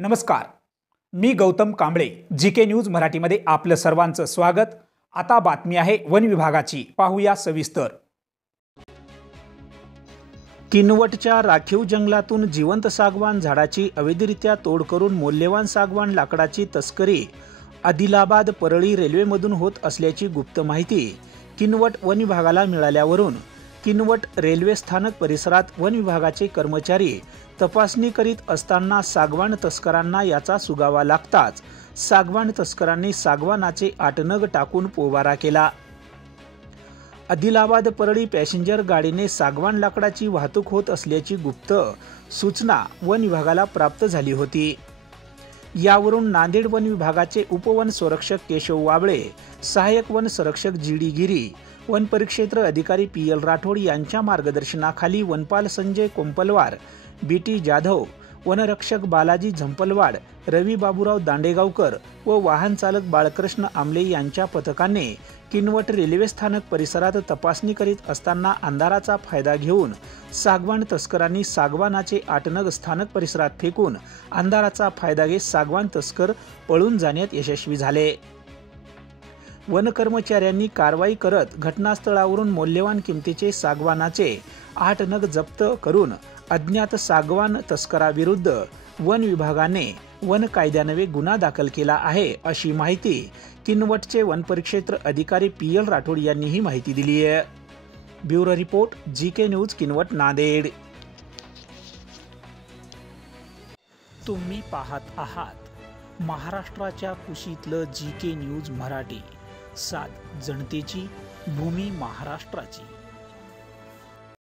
नमस्कार, मी Gautam Kamble. GK news मराठीमध्ये आपलं सर्वांचं स्वागत. आता बातमी आहे वन विभागाची, पाहूया सविस्तर. किनवटच्या राखीव जंगलातून जिवंत सागवान झाडाची अवैधरित्या तोड करून मौल्यवान सागवान लाकडाची तस्करी आदिलाबाद परळी रेल्वेमधून होत असल्याची गुप्त माहिती किनवट वन विभागाला मिळाल्यावरून किनवट रेल्वे स्थानक परिसरात वन विभागाचे कर्मचारी तपासणी करीत असताना सागवान तस्करांना याचा सुगावा लागताच सागवान तस्करांनी सागवानाचे 8 नग टाकून पोबारा केला. आदिलाबाद परळी पॅसेंजर गाडीने सागवान लाकडाची वाहतूक होत असल्याची गुप्त सूचना वन विभागाला प्राप्त झाली होती. यावरून नांदेड वन विभागाचे उपवन संरक्षक केशव वाबळे, सहाय्यक वन संरक्षक जी.डी. गिरी, वन परिक्षेत्र अधिकारी पी.एल. राठोड यांच्या मार्गदर्शनाखाली वनपाल संजय कोंपलवार, बी.टी. जाधव, वनरक्षक बालाजी झंपलवाड, रवी बाबूराव दांडेगावकर व वाहन चालक बाळकृष्ण आमले यांच्या पथकाने किनवट रेल्वे स्थानक परिसरात तपासणी करीत असताना अंधाराचा फायदा घेऊन सागवान तस्करांनी सागवानाचे 8 नग स्थानक परिसरात फेकून अंधाराचा फायदा घेत सागवान तस्कर पळून जाण्यात यशस्वी झाले. वन कर्मचाऱ्यांनी कारवाई करत घटनास्थळावरून मौल्यवान किमतीचे सागवानाचे 8 नग जप्त करून अज्ञात सागवान तस्कराविरुद्ध वन विभागाने वन कायद्यान्वये गुन्हा दाखल केला आहे, अशी माहिती किनवटचे वन परिक्षेत्र अधिकारी पी.एल. राठोड यांनी ही माहिती दिली आहे. Bureau report, GK news, Kinwat, Nanded. तुम्ही पाहत आहात महाराष्ट्राच्या कुशीतलं जीके न्यूज मराठी. सात जनतेची, भूमी महाराष्ट्राची.